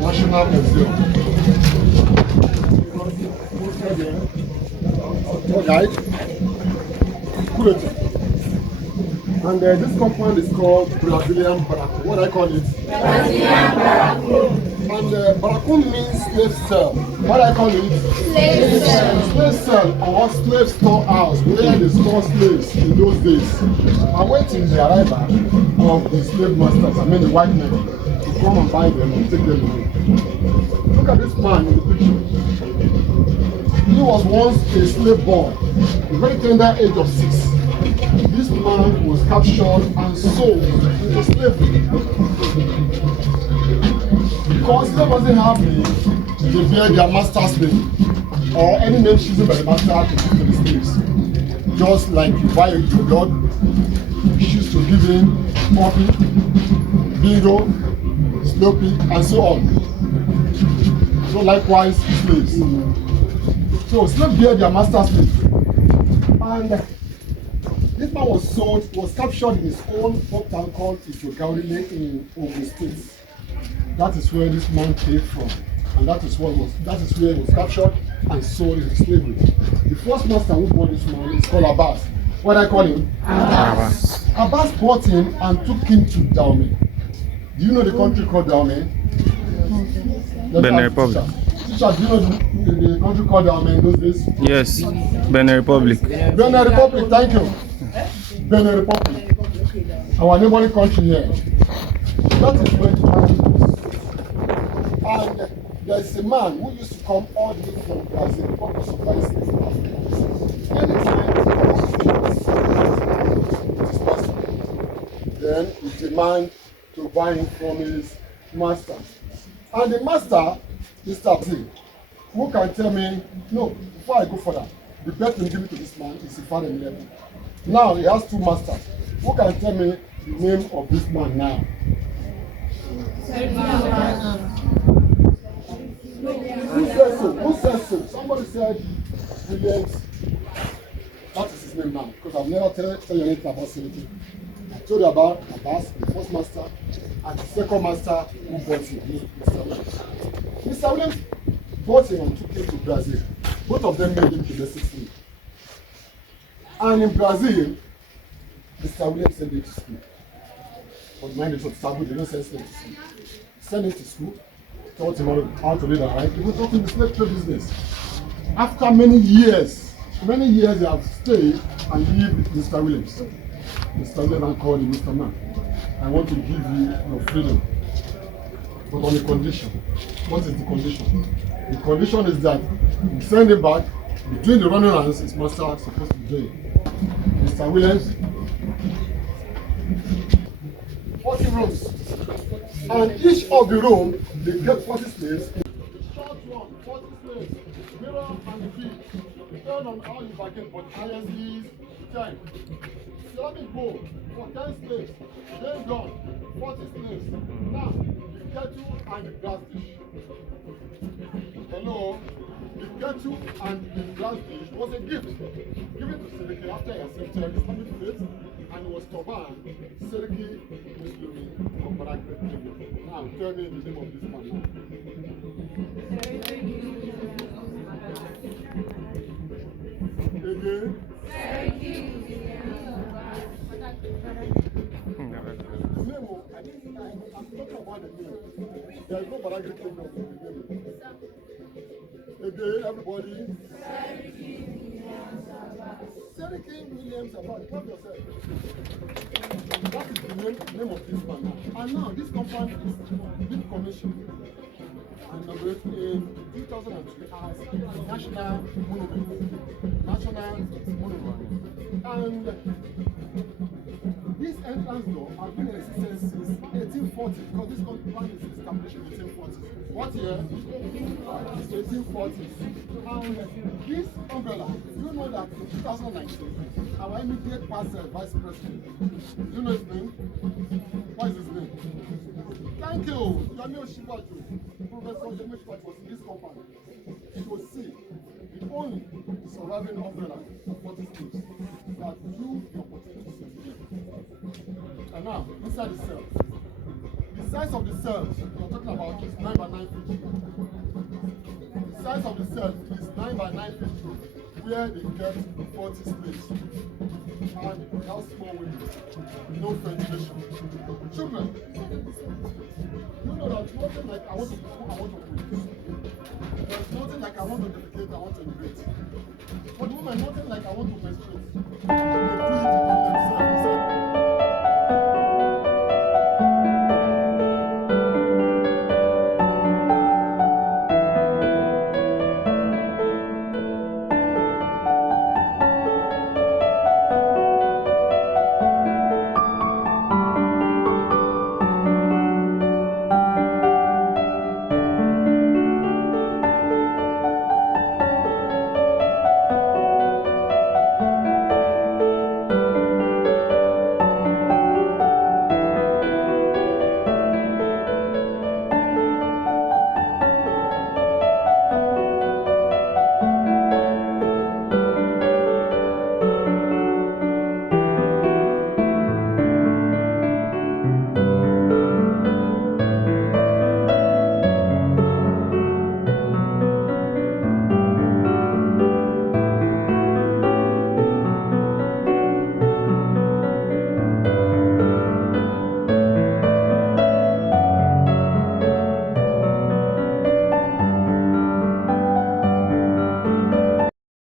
National Museum. Alright. And this compound is called Brazilian Barracoon. What do I call it? Brazilian Barracoon. And Barracoon means slave cell. What do I call it? Slave cell. Slave cell or slave storehouse, where they store slaves in those days, awaiting the arrival of the slave masters, I mean the white men, to come and buy them and take them away. Look at this man in the picture. He was once a slave boy, a very tender age of 6. This man was captured and sold into slavery. Because slave doesn't have the bear their master's name or any name chosen by the master to give to the slaves. Just like you buy your dog, you choose to give him Poppy, Bingo, Sloppy, and so on. So likewise, slaves. So slaves bear their master's name. And this man was sold, was captured in his own hometown called Badagry in Ogun State. That is where this man came from, and that is where he was captured and sold into slavery. The first master who bought this man is called Abbas. What do I call him? Abbas. Abbas bought him and took him to Dahomey. Do you know the country called Dahomey? Benin Republic. Teacher, do you know the country called Dahomey in those days? Yes, Benin Republic. Benin Republic, thank you. Benin Republic. Our neighboring country here. That is where the man was. And there is a man who used to come all the way from Brazil to supply slaves to Africans. Anytime then he demand to buy him from his master. And the master is starting. Who can tell me, no, before I go further, the best thing given to this man is Father 11. Now he has 2 masters. Who can tell me the name of this man now? Who says so? Who says so? Somebody said Williams. That is his name now, because I've never tell you anything about Selecting. I told you about Abbas, the first master, and the second master who bought him, Mr. Williams. Mr. Williams bought him and took him to Brazil. Both of them made him domestic slave. And in Brazil, Mr. Williams sent him to school. But mind you, it's taboo, they don't send slaves to school. Send him to school, taught him how to read and write. He taught him the slave trade business. After many years they have stayed and lived with Mr. Williams. Mr. Williams called him, Mr. Man, I want to give you your freedom, but on a condition. What is the condition? The condition is that you send him back, between the running runs, his master is supposed to be doing. Mr. Williams, 40 rooms. And each of the room, they get 40 slaves. The short one, 40 slaves, mirror and the key. Depending on how you bargain, but highest is 10. Slamming bowl for 10 slaves. Then gone, 40 slaves. Now, the kettle and the glass dish. Hello? The kettle and the glass dish was a gift given to Seriki after he accepted Islamic faith, and it was Toban, Seriki Muslim from Badagry. Now tell me the name of this man now. Again? I'm talking about the name. There is no Badagry kingdom in the name. Again, everybody. Seriki Williams Abad. Come yourself. That is the name of this man now. And now this compound is being commissioned and inaugurated in 2003 as National Monument. And this entrance door has been in existence since 1840 because this compound is established in 1840. What year? 1840. And this umbrella, you know that in 2019, our immediate past vice president, do you know his name? What is his name? Thank you. Yami Oshibaju. Professor Yami Oshibaju was in this compound. It was see the only surviving umbrella of 40 schools that you the opportunity to see. And now, inside the cell, the The size of the cell we're talking about is 9 by 9 feet. The size of the cell is 9 by 9 feet, where they kept 40 slaves. And how small window, no ventilation. Children, you know that nothing like I want to breathe. There's nothing like I want to defecate, I want to immigrate. For the women, nothing like I want to menstruate. They do it on themselves.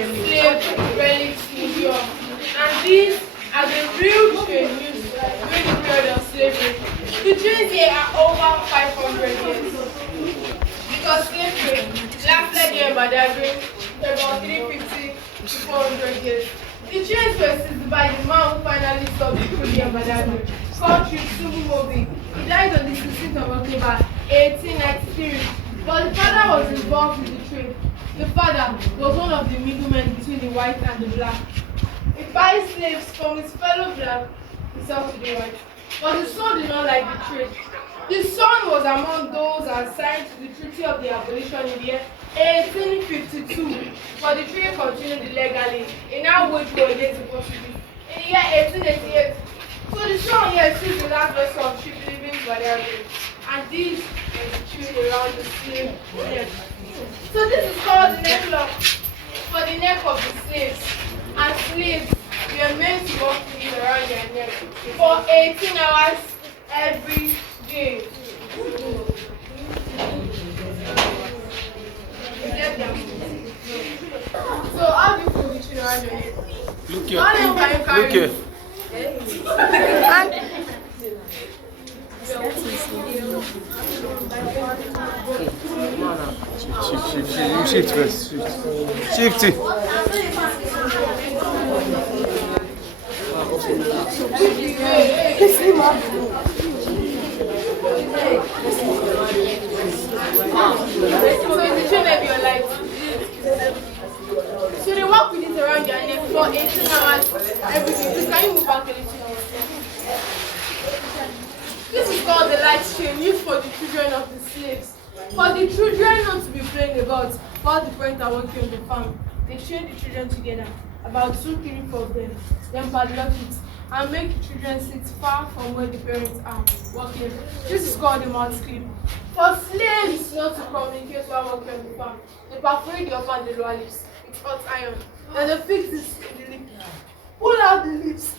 Slave Relics Museum, and these are the real train used during the period of slavery. The trains here are over 500 years because slave trade lasted here in Badagry for about 350 to 400 years. The trains were seized by the man who finally stopped the trade here in Badagry, called Subumobi. He died on the 16th of October 1893, but the father was involved with the trade. The father was one of the middlemen between the white and the black. He buys slaves from his fellow black to sell to the white. But the son did not like the trade. The son was among those assigned to the Treaty of the Abolition in the year 1852. But the trade continued illegally. He now waged war against the Portuguese in the year 1888. So the son here sees the last vessel of ship leaving Badagry. And these are the trade around the slave neck. So this is called the necklock for the neck of the slaves. And slaves were meant to walk with it around their neck for 18 hours every day. So how do you put the chain around your neck? Look here. How long can you carry? Look here. Shift first. Shift it. So it's the chain of your life. So they walk with it around your neck for 18 hours every day. Please, can you move back a little? This is called the light chain used for the children of the slaves. For the children not to be playing about while the parents are working on the farm, they chain the children together, about 2, 3, 4 of them, then padlock it, and make the children sit far from where the parents are working. This is called the mouth clip. For slaves not to communicate while working on the farm, they perforate the upper and the lower lips with hot iron. Then they fix this in the lip, pull out the lips,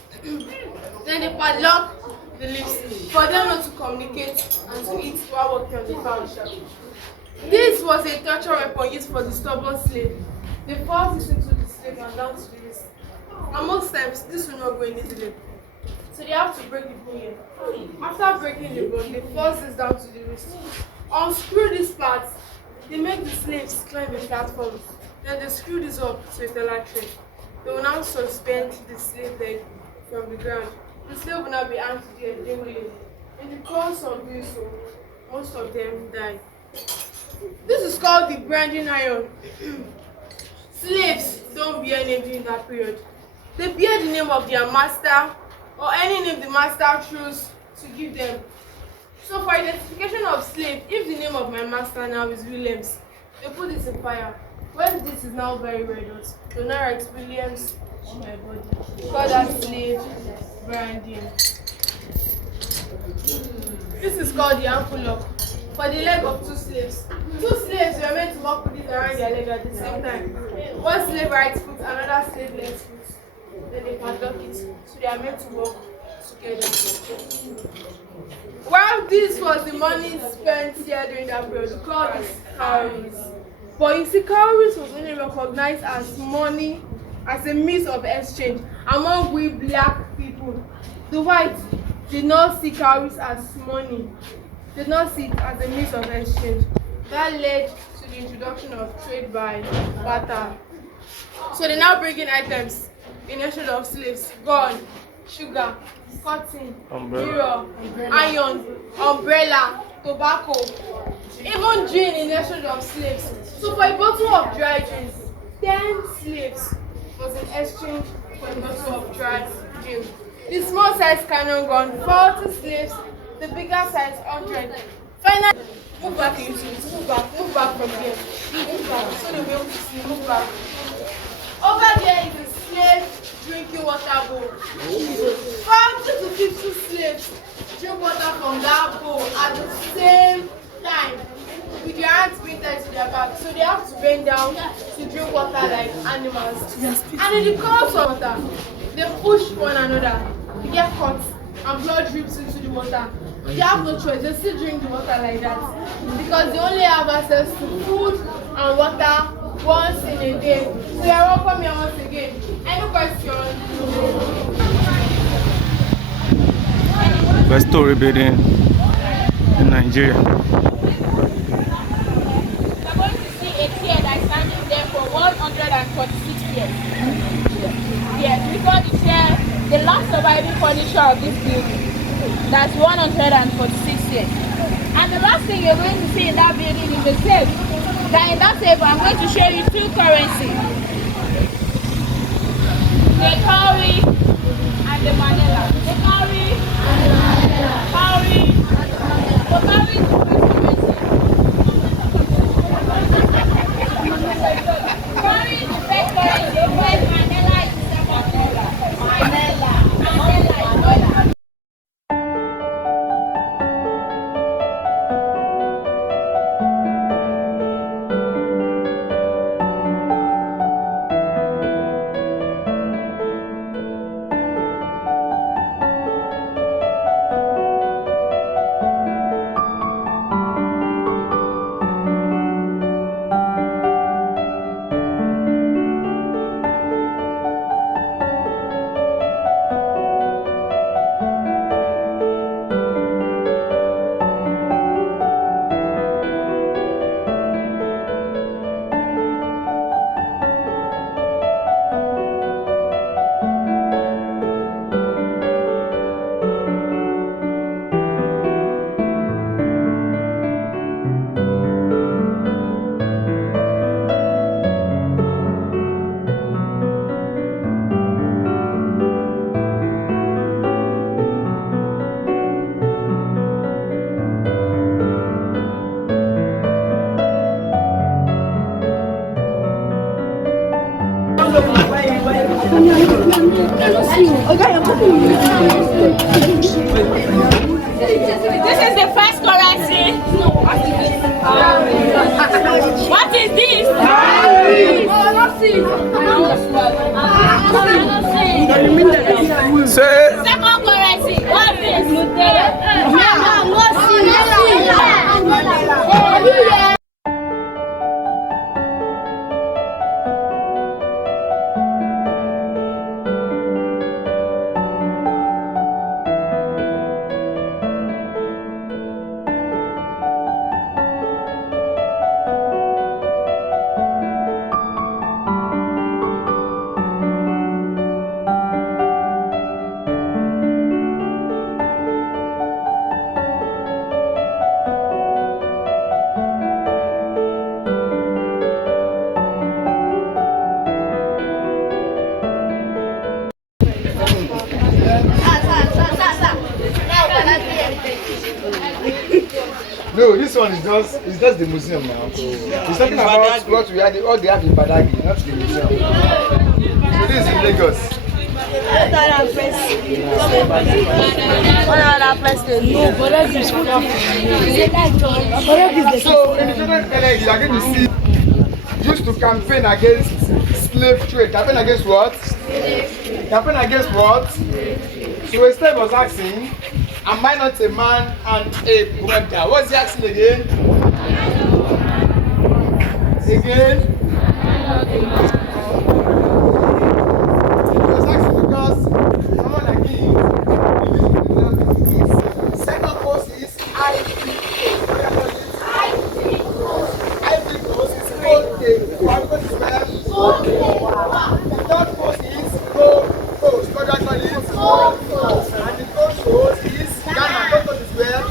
then they padlock the lips for them not to communicate and to eat while working on the farm. This was a torture weapon used for the stubborn slave. They forced this into the slave and down to the wrist. And most times, this will not go in easily. So they have to break the bone here. After breaking the bone, they force this down to the wrist. Unscrew this part. They make the slaves climb a platform. Then they screw this up to a teller tray. They will now suspend the slave leg from the ground. The slave will now be hanged to the daily. In the course of doing so, most of them die. This is called the branding iron. Slaves don't bear name during that period. They bear the name of their master or any name the master chooses to give them. So for identification of slave, if the name of my master now is Williams, they put this in fire. When this is now very red hot, they'll now write Williams on my body. Call that slave branding. This is called the ankle lock for the leg of two slaves. Two slaves were meant to walk with it around their leg at the same time. One slave right foot, another slave left foot. Then they padlock it, so they are meant to walk together. While this was the money spent here during that period, we call this cowries. But you see, cowries was only recognized as money, as a means of exchange among we black people. The whites did not see cowries as money, did not see it as a means of exchange. That led to the introduction of trade by barter. So they now bring in items in exchange of slaves: gold, sugar, cotton, mirror, iron, umbrella, tobacco, even gin in exchange of slaves. So for a bottle of dry gin, 10 slaves was in exchange for a bottle of dry gin. The small size cannon gun, 40 slaves, the bigger size, 100. Finally, move back into it, move back from here. Move back, so they'll be able to see, move back. Over there is a slave drinking water bowl. 40 to 50 slaves drink water from that bowl at the same time, with their hands printed to their back. So they have to bend down to drink water like animals. And in the course of water, they push one another. They get caught and blood drips into the water. They have no choice, they still drink the water like that. Because they only have access to food and water once in a day. So you're welcome here once again. Any questions? Best story building in Nigeria. We're going to see a chair that is standing there for 146 years. Yes, because the chair, the last surviving furniture of this building, that's 146 years. And the last thing you're going to see in that building is the safe. That in that safe, I'm going to show you two currencies. The cowrie and the Manila. The cowrie and the Manila. Cowrie and the Manila. The cowrie is the first currency. Cowrie is the first currency. The first Manila is the second Manila. Manila. Manila is Manila. This is the first currency. What is this? Second currency. What is this? No, this one is just the museum now. He's talking about what we had, all they have in Badagry, not the museum. So this is in Lagos. No, Badagry is full of So in the children's college, you are going to see used to campaign against slave trade. Campaign against what? Campaign against what? So a slave was asking, am I not a man and a brother? What's he asking again? Again? He was asking because someone like him, second course is Ivory Coast is called the one coast is where? The third coast is Gold Coast. What do I call it? Gold Coast. And the Gold Coast is Ghana. Gold Coast is where?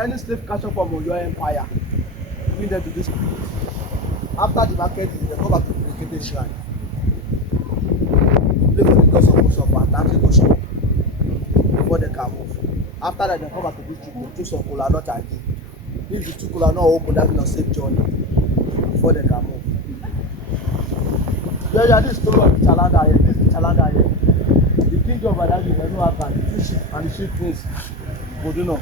Any slave catcher from your empire, bring them to this place. After the market, they go back to the dedicated shrine. Play for the gods of Ocean for attacking Ocean before they can move. After that, they come back to this trip, they took some cola nut and give. If the two cola nut open, that means a safe journey before they can move. Yeah, this is the story of the Chalanda here. This is the Chalanda here. The king of Badagry, the no have the chief and the chief prince, Boduno.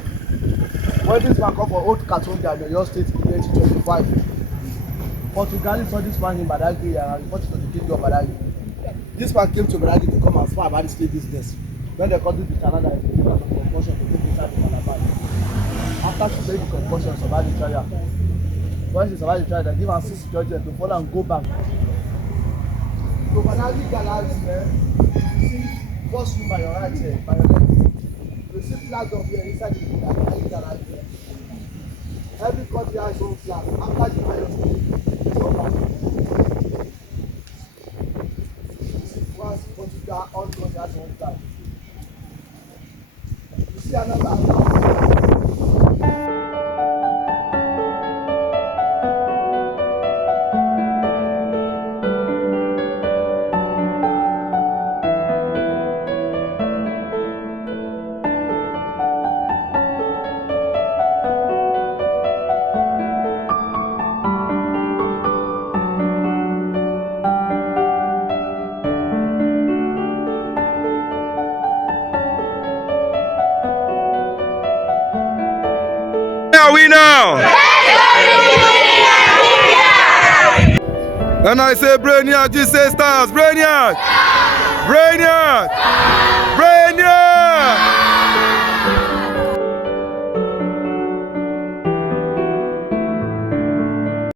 When this man come for old Katonga in Oyo State in 2025, Portugal saw this man in Badagry and reported to the king of Badagry. This man came to Badagry to come and spy about the slave business. When they called this the Chalanda, they gave us a compulsion to take inside the Calabar. After she made the compulsion, survived the trial. When she survived the trial, they give her 6 judges to follow and go back. So Badagry gallery, you see, first room by your right here, by your left. You see flag up here inside the Badagry gallery. Every country has its own flag. After the fire, it's all back. You see France, Portugal, all countries has its own flag. You see another. Are we now? And I say Brainiac, you say Stars, Brainiac! Brainiac! Brainiac!